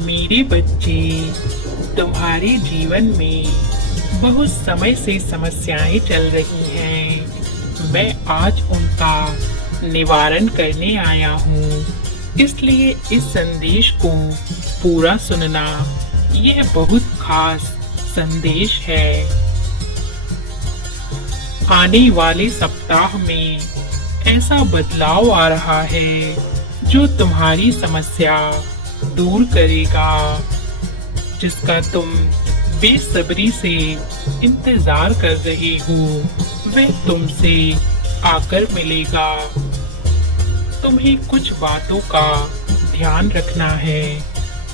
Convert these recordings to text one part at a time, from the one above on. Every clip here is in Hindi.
मेरे बच्चे, तुम्हारे जीवन में बहुत समय से समस्याएं चल रही हैं। मैं आज उनका निवारण करने आया हूँ। इसलिए इस संदेश को पूरा सुनना। यह बहुत खास संदेश है। आने वाले सप्ताह में ऐसा बदलाव आ रहा है जो तुम्हारी समस्या दूर करेगा, जिसका तुम बेसब्री से इंतजार कर रहे हो। वह तुमसे आकर मिलेगा। तुम्हें कुछ बातों का ध्यान रखना है।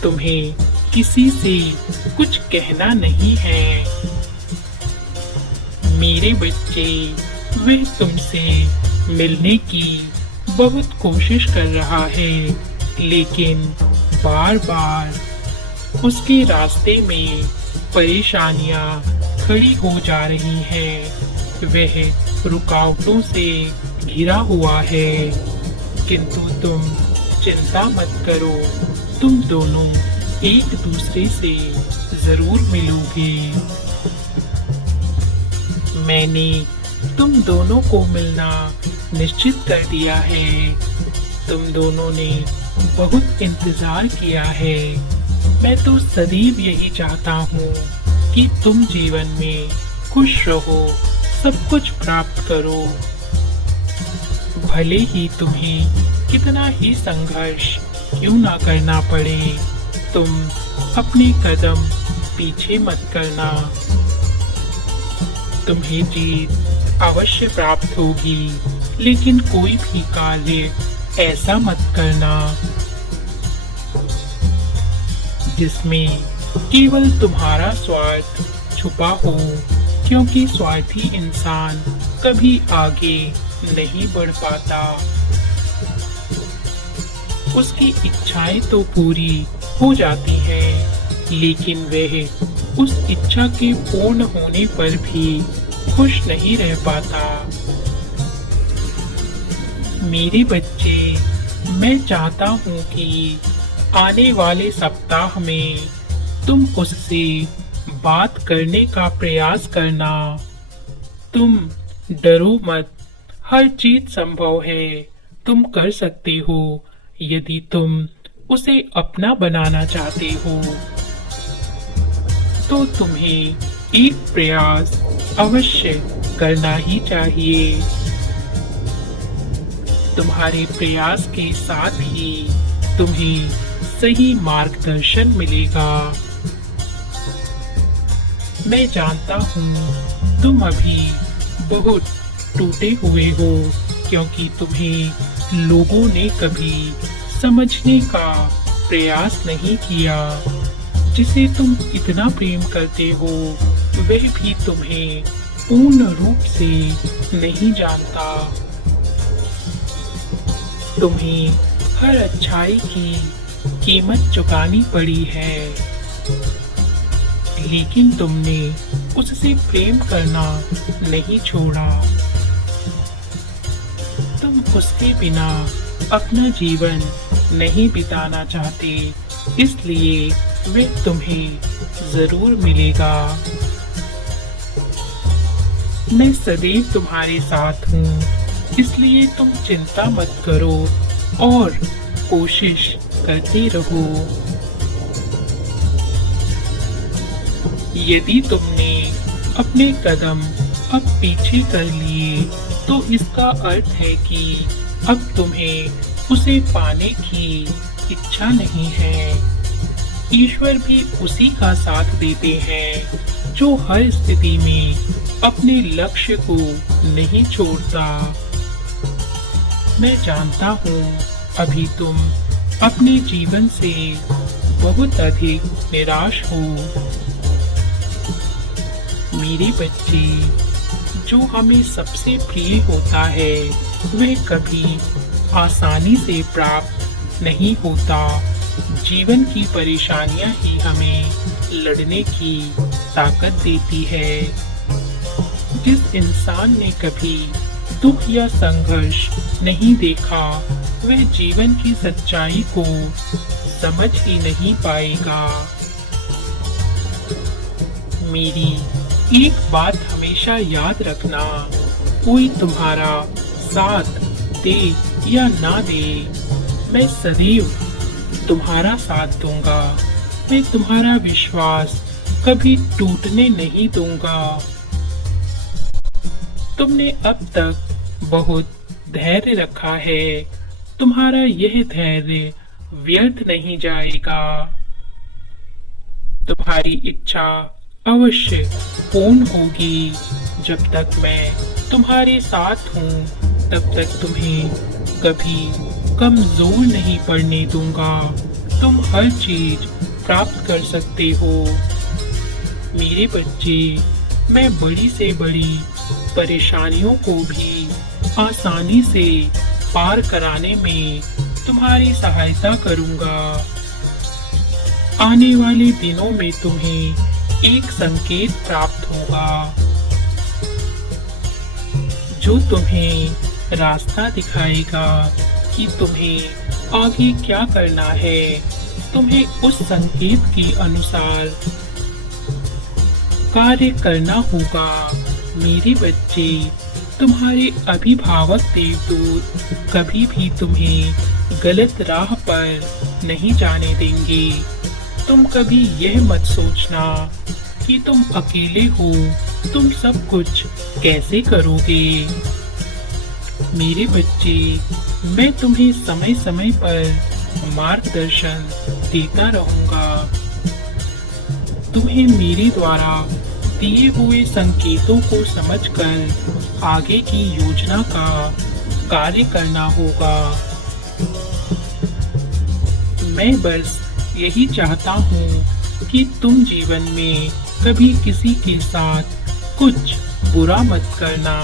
तुम्हें किसी से कुछ कहना नहीं है। मेरे बच्चे, वह तुमसे मिलने की बहुत कोशिश कर रहा है, लेकिन बार बार उसके रास्ते में परेशानियां खड़ी हो जा रही हैं। वह रुकावटों से घिरा हुआ है, किंतु तुम चिंता मत करो। तुम दोनों एक दूसरे से जरूर मिलोगे। मैंने तुम दोनों को मिलना निश्चित कर दिया है। तुम दोनों ने बहुत इंतजार किया है। मैं तो सदैव यही चाहता हूँ कि तुम जीवन में खुश रहो, सब कुछ प्राप्त करो। भले ही तुम्हें कितना ही संघर्ष क्यों ना करना पड़े, तुम अपने कदम पीछे मत करना। तुम्हें जीत अवश्य प्राप्त होगी, लेकिन कोई भी कार्य ऐसा मत करना जिसमें केवल तुम्हारा स्वार्थ छुपा हो, क्योंकि स्वार्थी इंसान कभी आगे नहीं बढ़ पाता। उसकी इच्छाएं तो पूरी हो जाती हैं, लेकिन वह उस इच्छा के पूर्ण होने पर भी खुश नहीं रह पाता। मेरे बच्चे, मैं चाहता हूँ कि आने वाले सप्ताह में तुम उससे बात करने का प्रयास करना। तुम डरो मत, हर चीज संभव है। तुम कर सकते हो, यदि तुम उसे अपना बनाना चाहते हो तो तुम्हें एक प्रयास अवश्य करना ही चाहिए। तुम्हारे प्रयास के साथ ही तुम्हें सही मार्गदर्शन मिलेगा। मैं जानता हूँ तुम अभी बहुत टूटे हुए हो, क्योंकि तुम्हें लोगों ने कभी समझने का प्रयास नहीं किया। जिसे तुम इतना प्रेम करते हो, वह भी तुम्हें पूर्ण रूप से नहीं जानता। तुम्हें हर अच्छाई की कीमत चुकानी पड़ी है, लेकिन तुमने उससे प्रेम करना नहीं छोड़ा। तुम उसके बिना अपना जीवन नहीं बिताना चाहते, इसलिए वह तुम्हें जरूर मिलेगा। मैं सदैव तुम्हारे साथ हूँ, इसलिए तुम चिंता मत करो और कोशिश करते रहो। यदि तुमने अपने कदम अब पीछे कर लिए, तो इसका अर्थ है कि अब तुम्हें उसे पाने की इच्छा नहीं है। ईश्वर भी उसी का साथ देते हैं जो हर स्थिति में अपने लक्ष्य को नहीं छोड़ता। मैं जानता हूँ अभी तुम अपने जीवन से बहुत अधिक निराश हो। मेरे बच्चे, जो हमें सबसे प्रिय होता है वह कभी आसानी से प्राप्त नहीं होता। जीवन की परेशानियां ही हमें लड़ने की ताकत देती है। जिस इंसान ने कभी दुख या संघर्ष नहीं देखा, वह जीवन की सच्चाई को समझ ही नहीं पाएगा। मेरी एक बात हमेशा याद रखना, कोई तुम्हारा साथ दे या ना दे, मैं सदैव तुम्हारा साथ दूंगा। मैं तुम्हारा विश्वास कभी टूटने नहीं दूंगा। तुमने अब तक बहुत धैर्य रखा है, तुम्हारा यह धैर्य व्यर्थ नहीं जाएगा। तुम्हारी इच्छा अवश्य पूर्ण होगी। जब तक मैं तुम्हारे साथ हूँ, तब तक तुम्हें कभी कमजोर नहीं पड़ने दूंगा। तुम हर चीज प्राप्त कर सकते हो। मेरे बच्चे, मैं बड़ी से बड़ी परेशानियों को भी आसानी से पार कराने में तुम्हारी सहायता करूंगा। आने वाले दिनों में तुम्हें एक संकेत प्राप्त होगा जो तुम्हें रास्ता दिखाएगा कि तुम्हें आगे क्या करना है। तुम्हें उस संकेत के अनुसार कार्य करना होगा। मेरे बच्चे, तुम्हारे अभिभावक देवदूत कभी भी तुम्हें गलत राह पर नहीं जाने देंगे। तुम कभी यह मत सोचना कि तुम अकेले हो, तुम सब कुछ कैसे करोगे। मेरे बच्चे, मैं तुम्हें समय समय पर मार्गदर्शन देता रहूंगा। तुम्हें मेरे द्वारा दिए हुए संकेतों को समझकर आगे की योजना का कार्य करना होगा। मैं बस यही चाहता हूँ कि तुम जीवन में कभी किसी के साथ कुछ बुरा मत करना।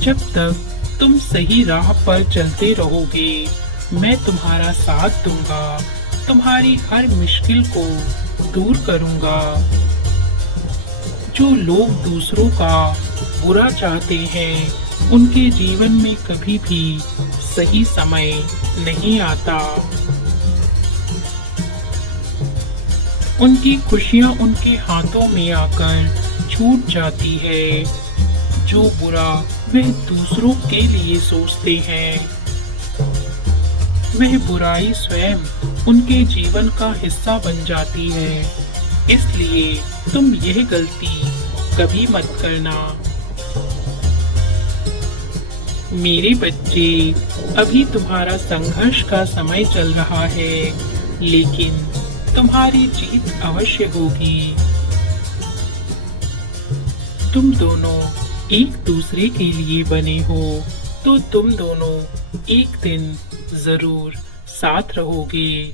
जब तक तुम सही राह पर चलते रहोगे, मैं तुम्हारा साथ दूंगा, तुम्हारी हर मुश्किल को दूर करूंगा। जो लोग दूसरों का बुरा चाहते हैं, उनके जीवन में कभी भी सही समय नहीं आता। उनकी खुशियां उनके हाथों में आकर छूट जाती है। जो बुरा वह दूसरों के लिए सोचते हैं, वह बुराई स्वयं उनके जीवन का हिस्सा बन जाती है। इसलिए तुम यह गलती कभी मत करना। मेरे बच्चे, अभी तुम्हारा संघर्ष का समय चल रहा है, लेकिन तुम्हारी जीत अवश्य होगी। तुम दोनों एक दूसरे के लिए बने हो, तो तुम दोनों एक दिन जरूर साथ रहोगे।